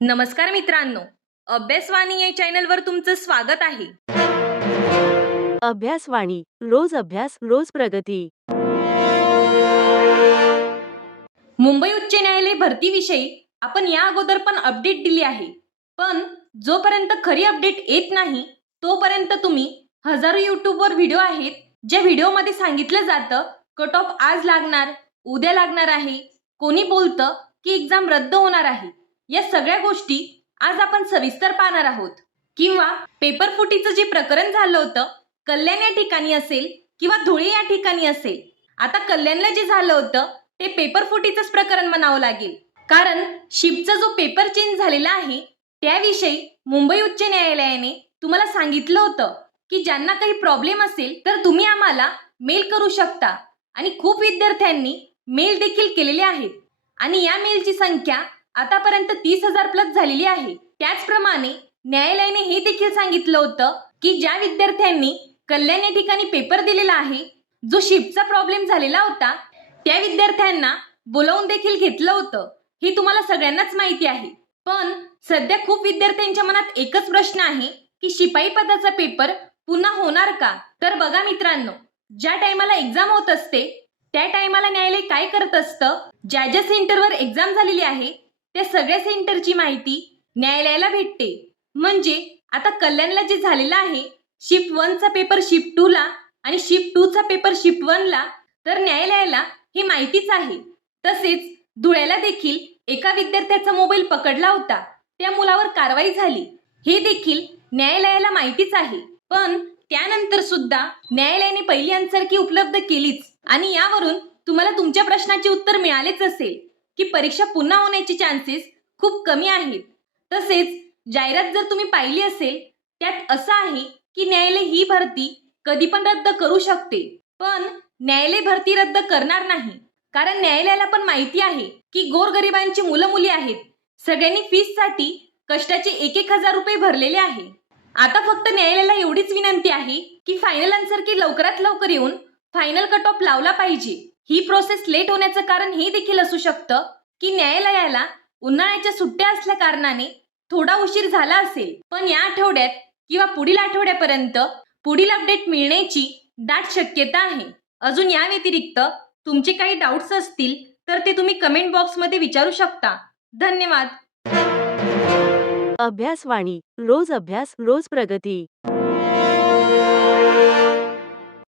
नमस्कार मित्रांनो, अभ्यासवाणी या चॅनलवर तुमचं स्वागत आहे. अभ्यासवाणी रोज अभ्यास रोज प्रगती. मुंबई उच्च न्यायालय भरतीविषयी आपण या अगोदर पण अपडेट दिली आहे. पण जोपर्यंत खरी अपडेट येत नाही तोपर्यंत तुम्ही हजारो यूट्यूबवर व्हिडिओ आहेत, ज्या व्हिडिओमध्ये सांगितलं जातं कट ऑफ आज लागणार, उद्या लागणार आहे, कोणी बोलतं की एक्झाम रद्द होणार आहे. या सगळ्या गोष्टी आज आपण सविस्तर पाहणार आहोत. किंवा पेपर फुटीचं जे प्रकरण झालं होतं कल्याण या ठिकाणी असेल किंवा धुळे या ठिकाणी असेल. आता कल्याणला जे झालं होतं ते पेपर फुटीचंच प्रकरण म्हणावं लागेल, कारण शिफ्टचा जो पेपर चेंज झालेला आहे त्याविषयी मुंबई उच्च न्यायालयाने तुम्हाला सांगितलं होतं की ज्यांना काही प्रॉब्लेम असेल तर तुम्ही आम्हाला मेल करू शकता. आणि खूप विद्यार्थ्यांनी मेल देखील केलेले आहेत आणि या मेलची संख्या आतापर्यंत 30,000 प्लस झालेली आहे. त्याचप्रमाणे न्यायालयाने हे देखील सांगितलं होतं की ज्या विद्यार्थ्यांनी कल्याण या ठिकाणी पेपर दिलेला आहे, जो शिफ्टचा प्रॉब्लेम झालेला होता, त्या विद्यार्थ्यांना बोलावून देखील घेतलं होतं. हे तुम्हाला सगळ्यांनाच माहिती आहे. पण सध्या खूप विद्यार्थ्यांच्या मनात एकच प्रश्न आहे की शिपाई पदाचा पेपर पुन्हा होणार का? तर बघा मित्रांनो, ज्या टायमाला एक्झाम होत असते त्या टायमाला न्यायालय काय करत असतं, ज्या ज्या सेंटरवर एक्झाम झालेली आहे त्या सगळ्या सेंटरची माहिती न्यायालयाला भेटते. म्हणजे आता कल्याणला जे झालेलं आहे शिफ्ट 1चा पेपर शिफ्ट 2ला आणि शिफ्ट 2चा पेपर शिफ्ट 1ला, तर न्यायालयाला हे माहितीच आहे. तसेच धुळ्याला देखील एका विद्यार्थ्याचा मोबाईल पकडला होता, त्या मुलावर कारवाई झाली, हे देखील न्यायालयाला माहितीच आहे. पण त्यानंतर सुद्धा न्यायालयाने पहिली आन्सर की उपलब्ध केलीच. आणि यावरून तुम्हाला तुमच्या प्रश्नाचे उत्तर मिळालेच असेल की परीक्षा पुन्हा होण्याचे चान्सेस खूप कमी आहेत. तसेच जाहिरात जर तुम्ही पाहिली असेल त्यात असं आहे की न्यायालय ही भरती कधी पण रद्द करू शकते. पण न्यायालय भरती रद्द करणार नाही, कारण न्यायालयाला पण माहिती आहे की गोरगरिबांची मुलं मुली आहेत, सगळ्यांनी फीससाठी कष्टाचे 1,000 रुपये भरलेले आहे. आता फक्त न्यायालयाला एवढीच विनंती आहे की फायनल आन्सर की लवकरात लवकर येऊन फायनल कट ऑफ लावला पाहिजे. ही प्रोसेस लेट होण्याचं कारण हे देखील असू शकतं की न्यायालयाला उन्हाळ्याच्या सुट्ट्या असल्या कारणाने थोडा उशीर झाला असेल. पण या आठवड्यात किंवा पुढील आठवड्यापर्यंत पुढील अपडेट मिळण्याची दाट शक्यता आहे. अजून या व्यतिरिक्त तुमचे काही डाऊट्स असतील तर ते तुम्ही कमेंट बॉक्समध्ये विचारू शकता. धन्यवाद. अभ्यासवाणी रोज अभ्यास रोज प्रगती.